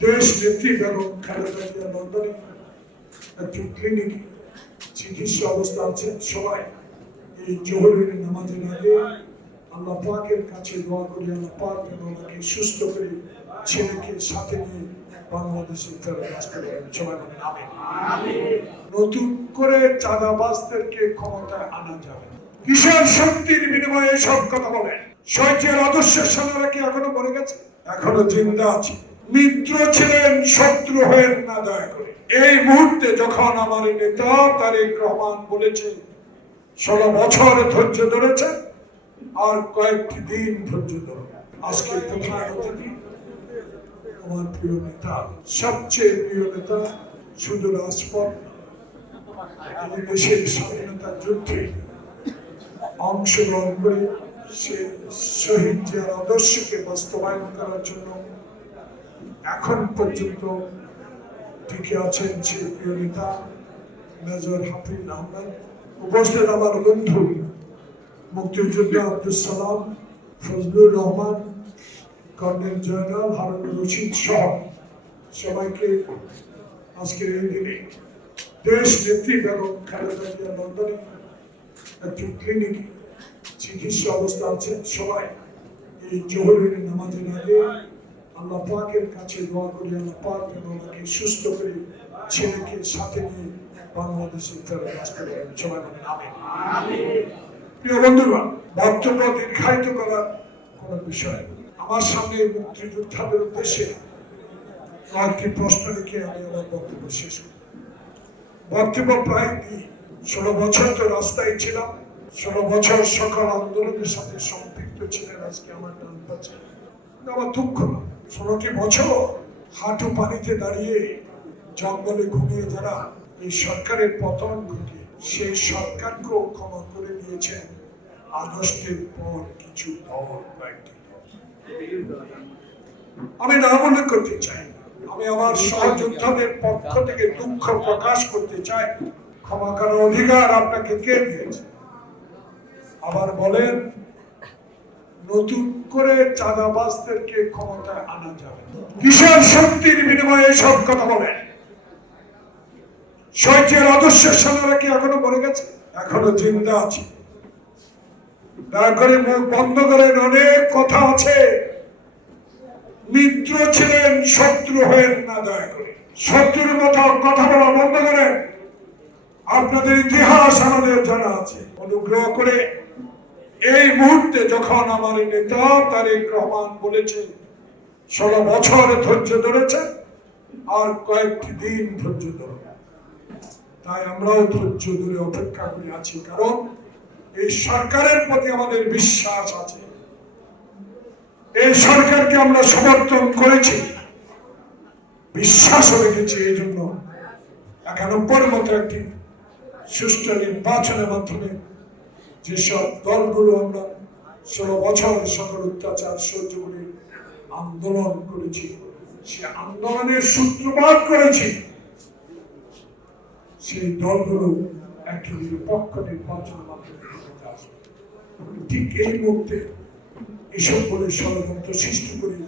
দেশ নেত্রী বেগম খালেদা জিয়া লন্ডনে একটি ক্লিনিক চিকিৎসা অবস্থা আছেন সবাই এই জোহরের নামাজের আগে আল্লাহ পাকের কাছে দোয়া করি আল্লাহ পাক যেন ওনাকে সুস্থ করে ছেলেকে সাথে নিয়ে বাংলাদেশে ফেরত আসতে পারেন সবাই আমিন। নতুন করে চাঁদাবাজদেরকে ক্ষমতায় আনা যাবে। কিসের শক্তির বিনিময়ে সব কথা বলে শৈত্যের আদর্শের সেনারা কি এখনও মরে গেছে? এখনও জিন্দা আছে। মিত্র ছিলেন, শত্রু হয়ে না, দয়া করে। এই মুহূর্তে যখন আমার নেতা তারেক রহমান বলেছে, ষোলো বছর ধৈর্য ধরেছে, আর কয়েকটি দিন ধৈর্য ধরে। আজকে আমার প্রিয় নেতা, সবচেয়ে প্রিয় নেতা শুধু রাজপথ এই দেশের স্বাধীনতা যুদ্ধে অংশগ্রহণ করে সে শহীদ জিয়ার আদর্শকে বাস্তবায়ন করার জন্য এখন পর্যন্ত টিকে আছেন সে প্রিয় মেজর হাফিজ আহমেদ, উপস্থিত আমার বন্ধু মুক্তিযোদ্ধা আব্দুল সালাম, ফজলুর রহমান, কর্নেল জয়নাল হারুন রশিদ সহ সবাইকে আজকের এই দিনে দেশ নেত্রী বেগম খালেদা জিয়া লন্ডনে একটি ক্লিনিক চিকিৎসা অবস্থা আছেন সবাই এই জোহরের নামাজের আগে আল্লাহ পাকের কাছে দোয়া করি, আল্লাহ পাক যেন ওনাকে সুস্থ করে ছেলেকে সাথে নিয়ে বাংলাদেশে ফেরত আসতে পারেন সবাই বলেন প্রিয় বন্ধুরা দীর্ঘায়িত কোন বিষয় আমার সামনে মুক্তিযোদ্ধাদের উদ্দেশ্যে কয়েকটি প্রশ্ন রেখে আমি আমার বক্তব্য শেষ করি। বক্তব্য প্রায় ষোলো বছর তো রাস্তায় ছিলাম, ষোলো বছর সকাল আন্দোলনের সাথে সম্পৃক্ত ছিলেন, আজকে আমার ডান পাচ্ছে। আমার দুঃখ না ষোলোটি বছর হাঁটু পানিতে দাঁড়িয়ে জঙ্গলে ঘুমিয়ে যারা এই সরকারের পতন ঘটিয়ে সেই সরকারকেও ক্ষমা করে দিয়েছেন। আগস্টের পর কিছু দল কয়েকটি আমি নাম উল্লেখ করতে চাই আমি আমার সহযোদ্ধাদের পক্ষ থেকে দুঃখ প্রকাশ করতে চাই। ক্ষমা করার অধিকার আপনাকে কে দিয়েছে? আবার বলেন নতুন করে চাঁদাবাজদেরকে ক্ষমতায় আনা যাবে না। কিসের শক্তির বিনিময়ে সব কথা বলেন। শৈত্যের আদর্শের সেনারা কি এখনও মরে গেছে? এখনও জিন্দা আছে। দয়া করে মুখ বন্ধ করেন, অনেক কথা আছে। মিত্র ছিলেন, শত্রু হয়ে না, দয়া করে। শত্রুর মতো কথা বলা বন্ধ করেন। আপনাদের ইতিহাস আমাদের জানা আছে। অনুগ্রহ করে এই মুহূর্তে যখন আমার নেতা তারেক রহমান বলেছে, ষোলো বছর ধৈর্য ধরেছে আর কয়েকটি দিন ধৈর্য ধরে তাই আমরাও ধৈর্য ধরে অপেক্ষা করে আছি, কারণ এই সরকারের প্রতি আমাদের বিশ্বাস আছে। এই সরকারকে আমরা সমর্থন করেছি বিশ্বাস রেখেছি এই জন্য। একানব্বই মতো একটি সুষ্ঠু নির্বাচনের মাধ্যমে যেসব দলগুলো আমরা ষোলো বছর সকল অত্যাচার সহ্য করে আন্দোলন করেছি, সে আন্দোলনের সূত্রপাত করেছি, সেই দলগুলো একটি নিরপেক্ষ নির্বাচনের মাধ্যমে ঠিক এই মুহূর্তে এসব বলে ষড়যন্ত্র সৃষ্টি করে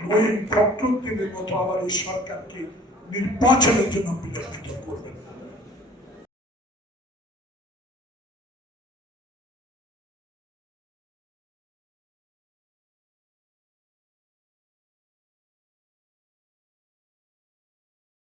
নয়ন ফখরুদ্দিনের মতো আবার এই সরকারকে নির্বাচনের জন্য বিলম্বিত।